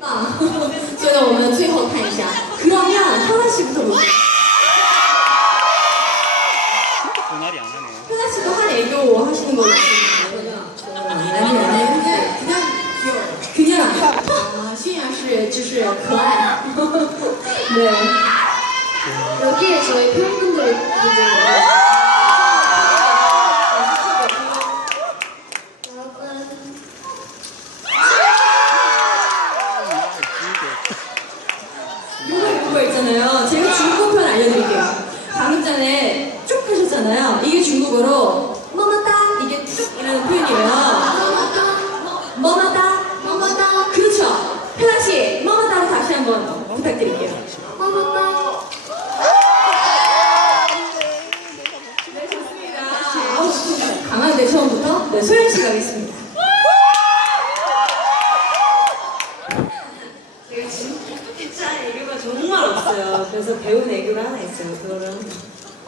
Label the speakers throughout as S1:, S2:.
S1: 啊，所以呢，我们最后看一下，그러면 하나 씨부터 볼게요.
S2: 전화리 안 하네요.
S1: 하나 씨도 한 애교 하시는 걸로 알고
S3: 아니 아니 그냥 그냥 귀여워.
S1: 그냥 아, 泫雅是就是可爱. 네.
S3: 여기에 저희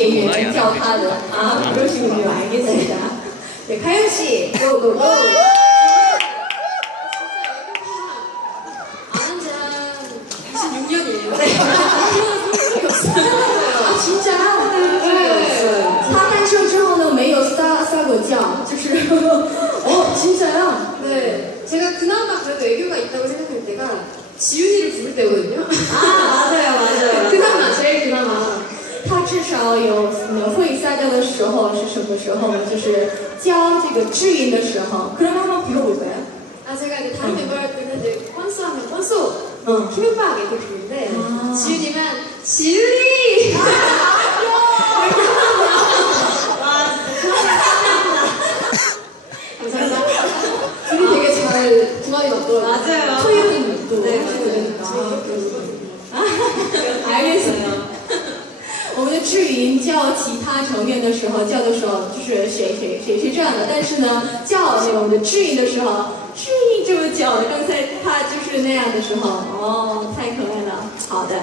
S1: 的喜剧演员教他的啊，
S4: 아,
S1: 그러시군요. 알겠습니다. 네, 가연 씨, 고고고.
S3: 아는 지한 26년이에요.
S1: 아, 진짜요?
S4: 对
S1: 他诞生之后呢，没有撒撒过娇，就是哦， 진짜요?
S3: 네, 제가 그나마 그래도 애교가 있다고 생각할 때가 지훈이를 부를 때거든요.
S4: 아 맞아요 맞아요.
S1: 至少有呃会撒娇的时候是什么时候呢？就是教这个智音的时候。그러면한번불러볼까요
S3: 아 제가 이제 다른 멤버 할 때는 이제 펀스 하면 펀스
S1: 응.
S3: 힘오빠 이렇게 부르는데
S1: 아.
S3: 지훈이면 지훈이 감사합니다. 둘이 되게 잘 궁합이 맞더라고요.
S4: 맞아요.
S1: 토요일 또
S4: 네,
S1: 하시거든요.
S4: 맞아요.
S1: 알겠어요. 我们的志云叫其他成员的时候，叫的时候就是谁谁谁是这样的，但是呢，叫那个我们的志云的时候，志云这么叫的，刚才他就是那样的时候，哦，太可爱了。好的，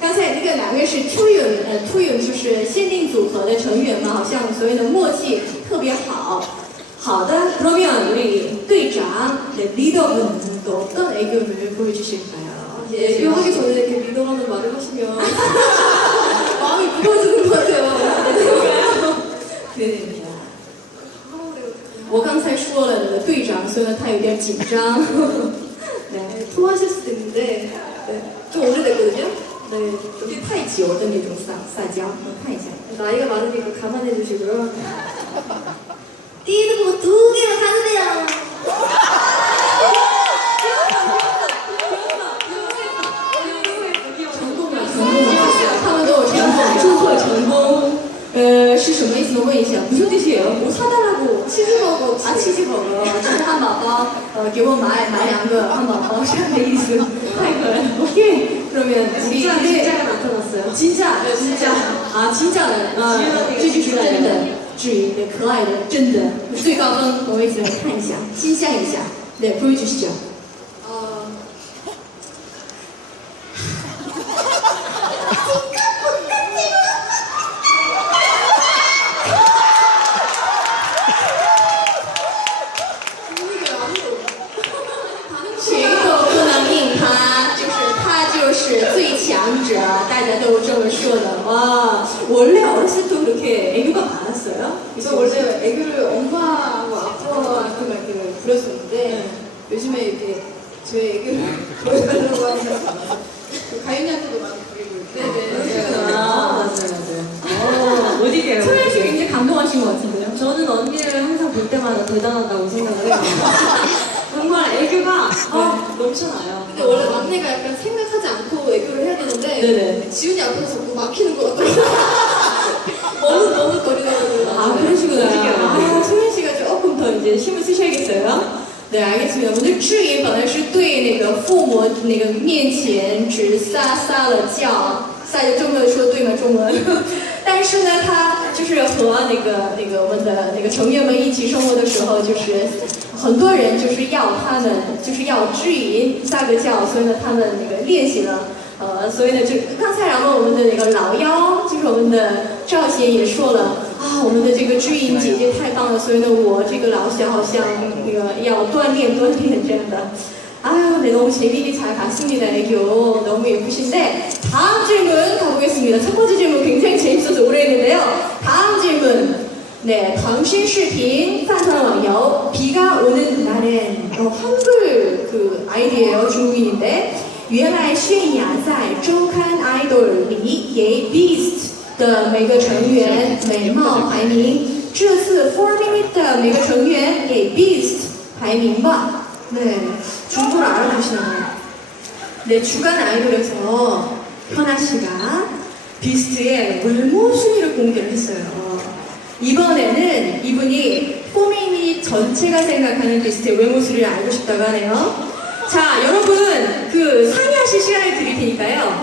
S1: 刚才那个两位是 t o y u 呃 t o y u 就是限定组合的成员嘛，好像所谓的默契特别好。好的，그러면우리队长네 리더분은 또 어떤 애교를 보여주실까요?
S3: 예, 애교하기 전에 이렇게 리더라는 말을 하시면 마음이 무거워지는 것 같아요.
S1: 기대됩니다. 我刚才说了你的队长，所以呢他有点紧张。 네,
S3: 토하실 수도 있는데 네, 좀 오래됐거든요.
S1: 네, 有点太久的那种撒撒娇，我看一下。
S3: 나이가 많으니까 감안해 주시고요.
S1: 띠도 두 개만 가는데요. 什么意思呢？问一下，무슨뜻이에요？뭐 사달라고
S3: 치즈버거
S1: 아 치즈버거，就是汉堡包，呃，给我买买两个汉堡包，这样的意思，太可爱了。OK，그러면 우리
S4: 진짜
S1: 네
S4: 진짜가 나타났어요.
S1: 진짜 진짜 아 진짜的啊，这就是真的，至于的可爱的真的最高分，我们一起来看一下，欣赏一下。네 보여주시죠.
S3: 이렇게 부렸었는데 요즘에 이렇게 저의 애교를 보여달라고 하면 그 가윤이한테도 많이 부리고
S1: 네네.
S4: 아 맞아요 맞아요. 어. 못
S1: 소연 씨. 굉장히 감동하신 것 같은데요?
S4: 저는 언니를 항상 볼 때마다 대단하다고 생각을 해요. 정말 애교가 어, 넘쳐나요.
S3: 근데 원래 막내가 약간 생각하지 않고 애교를 해야 되는데
S1: 네네.
S3: 지훈이 앞에서 자꾸 막히는 것 같아요 너무 너무 거리더라고요
S1: 아, 그러시구나. 이제 힘을 쓰셔야겠어요. 네, 알겠습니다. 오늘 志云本来是对那个父母那个面前只撒撒了娇， 大家中文说对吗？中文。但是呢，他就是和那个那个我们的那个成员们一起生活的时候，就是很多人就是要他们就是要知音撒个教，所以呢，他们那个练习了。呃，所以呢，就刚才然后我们的那个老幺，就是我们的赵贤也说了 啊，我们的这个知音姐姐太棒了，所以呢，我这个老小好像那个要锻炼锻炼这样的。 아유, 네, 너무 재미있게 잘 봤습니다. 애교 너무 예쁘신데 다음 질문 가보겠습니다. 첫 번째 질문 굉장히 재밌어서 오래 했는데요. 다음 질문. 네, 당신视频 饭团 网友 비가 오는 날엔 어, 한글 그 아이디예요. 중국인인데 原来泫雅在周刊 idol 里给 Beast 的每个成员美貌排名，这次 Four Minute 的每个成员给 Beast 排名吧。 네, 중국을 알아보시나요? 네, 주간 아이돌에서 현아 씨가 비스트의 외모 순위를 공개를 했어요. 이번에는 이분이 포미니 전체가 생각하는 비스트의 외모 순위를 알고 싶다고 하네요. 자, 여러분, 그 상의하실 시간을 드릴 테니까요.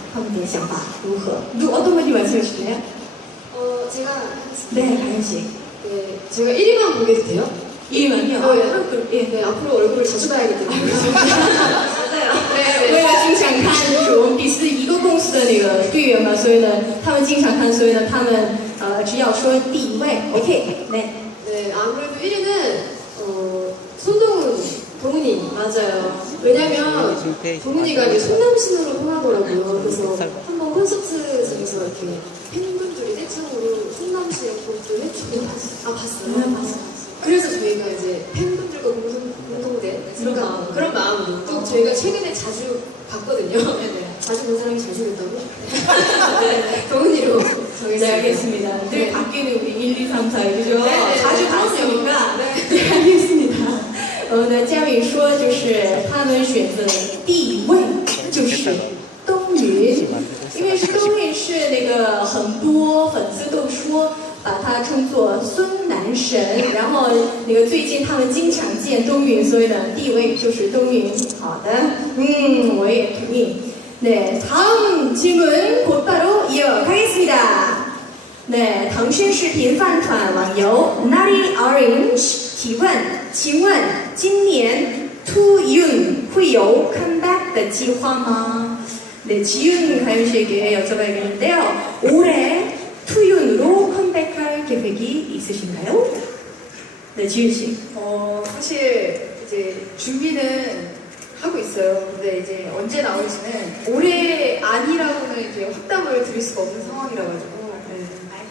S1: 他们的想法如何？如어떤분이말씀해주실래요
S3: 어, 제가
S1: 네, 가연 씨.
S3: 네, 제가 1위만 보게도 돼요?
S1: 1위만요.
S3: 어, 예.
S1: 한글, 예.
S3: 네, 앞으로 얼굴을 자주 봐야겠거든요. 맞아요.
S1: 为了经常看，就是我们比斯一个公司的那个队员嘛，所以呢，他们经常看，所以呢，他们呃只要说第一位，OK，来，
S3: 네, 아무래도 1위는 어, 손동훈, 동훈이 맞아요. 왜냐면 동훈이가 이제 손남신으로 통하더라고요. 그래서 한번 콘서트장에서 이렇게 팬분들이 떼창으로 손남신의 곡도 해주고 아 봤어요?
S1: 네, 봤어요.
S3: 그래서 저희가 이제 팬분들과 공동, 공동된
S1: 그런
S3: 그러니까
S1: 마음.
S3: 그런 마음으로 또 저희가 최근에 자주 봤거든요. 자주 본 사람이 자주 뵀다고? 네, 동훈이로
S1: 네,
S3: 정했습니다.
S1: 알겠습니다. 늘 바뀌는 우리 1, 2, 3, 4, 그죠?
S3: 네, 네,
S1: 자주
S3: 네,
S1: 봤으니까.
S3: 네.
S1: 네, 알겠습니다. 呃，那佳敏说，就是他们选择的第一位就是东云，因为是东云是那个很多粉丝都说把他称作孙男神，然后那个最近他们经常见东云，所以呢第一位就是东云。好的，嗯，我也同意。 네, 다음 질문 곧바로 이어가겠습니다. 네, 당신视频饭团网友 Nutty Orange 提问，请问今年 To Yun 会有 comeback 的计划吗？ 네, 지윤 가연 씨에게 여쭤봐야겠는데요. 올해 To Yun으로 컴백할 계획이 있으신가요? 네, 지윤 씨.
S3: 어, 사실 이제 준비는 하고 있어요. 근데 이제 언제 나올지는 올해 아니라고는 이제 확답을 드릴 수가 없는 상황이라 가지고. 네.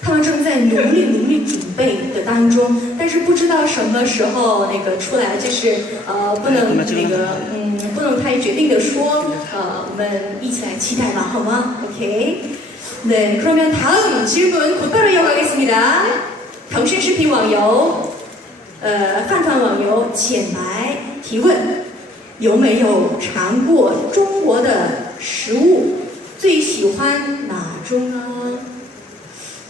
S1: 他们正在努力努力准备的当中，但是不知道什么时候那个出来，就是呃不能那个嗯不能太决定的说，呃我们一起来期待吧，好吗？OK。네 그러면 다음 질문 곧바로 이어가겠습니다. 당신视频网友，呃饭团网友浅白提问：有没有尝过中国的食物？最喜欢哪种呢？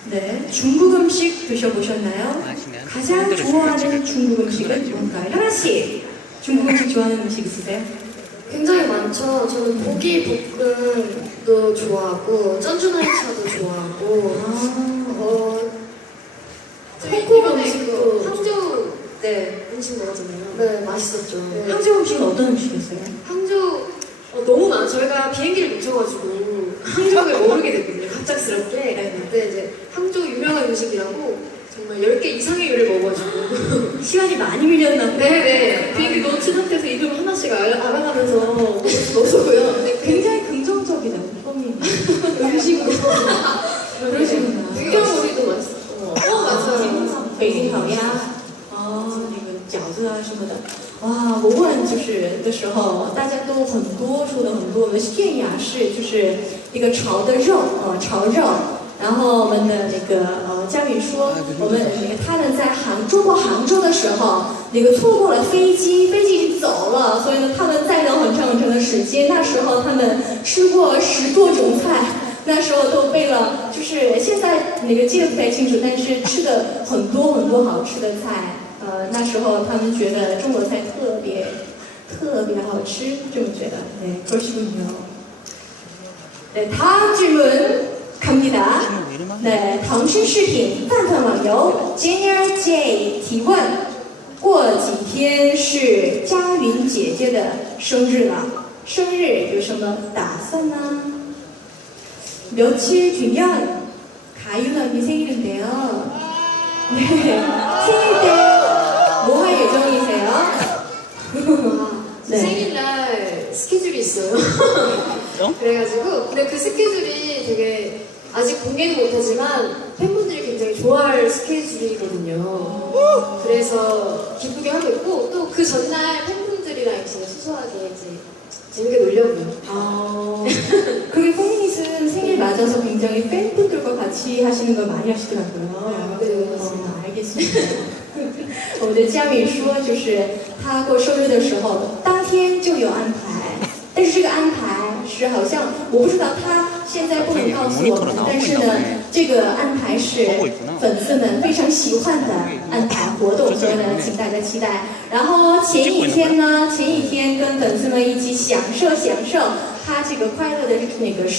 S1: 네, 중국 음식 드셔보셨나요?
S2: 아시면
S1: 가장 좋아하는 중국 음식은 뭔가요? 현아 씨, 중국 음식 좋아하는 음식 있으세요?
S3: 굉장히 많죠. 저는 고기 볶음도 좋아하고 쩐주나이차도 좋아하고 어, 홍콩 음식도 항저우 네 음식 먹었잖아요. 네 맛있었죠. 네.
S1: 항저우 음식은 어떤 음식이었어요?
S3: 항저우 어, 너무 많아. 저희가 비행기를 놓쳐가지고 항저우를 모르게 됐거든요. 갑작스럽게. 그때 이제 항저우 유명한 음식이라고 정말 10개 이상의 요리를 먹어가지고
S1: 시간이 많이 밀렸나 봐요.
S3: 네네 비행기 놓친 상태에서 이름 하나씩 알, 알아가면서 먹을 수도 없었고요. 근데
S1: 굉장히 긍정적이다, 뻔히. 음식으로. 그러시구나.
S3: 북경 요리도 맛있었고 어 맞아요.
S1: 北京烤鸭，哦，那个饺子啊什么的，哇！我问就是的时候，大家都很多说的很多。我们泫雅是就是 一个炒的肉，呃，炒肉。然后我们的那个 呃佳宇说，我们那个他们在杭中国杭州的时候，那个错过了飞机，飞机已经走了，所以呢他们再等很长很长的时间。那时候他们吃过十多种菜，那时候都背了，就是现在那个记得不太清楚，但是吃的很多很多好吃的菜。呃，那时候他们觉得中国菜特别特别好吃，这么觉得。对，그러시군요。 네, 다음 질문 갑니다. 네, 당신视频饭团网友 Junior J 提问：过几天是佳云姐姐的生日了，生日有什么打算呢？ 며칠 뒤면 가윤 언니 생일인데요. 네, 생일 때 뭐 할 예정이세요?
S3: 아, 제
S1: 네.
S3: 생일날 스케줄이 있어요.
S2: 어?
S3: 그래가지고 근데 그 스케줄이 되게 아직 공개는 못하지만 팬분들이 굉장히 좋아할 스케줄이거든요. 그래서 기쁘게 하고 있고 또 그 전날 팬분들이랑 이제 소소하게 이제 재밌게 놀려고요.
S1: 아, 그게 포미닛은 생일 맞아서 굉장히 팬분들과 같이 하시는 걸 많이 하시더라고요.
S3: 네,
S1: 어,
S3: 맞습니다.
S1: 알겠습니다. 我的佳敏说，就是她过生日的时候，当天就有安排，但是这个安排是好像我不知道她 现在不能告诉我们，但是呢，这个安排是粉丝们非常喜欢的安排活动，所以呢，请大家期待。然后前一天呢，前一天跟粉丝们一起享受享受他这个快乐的那个。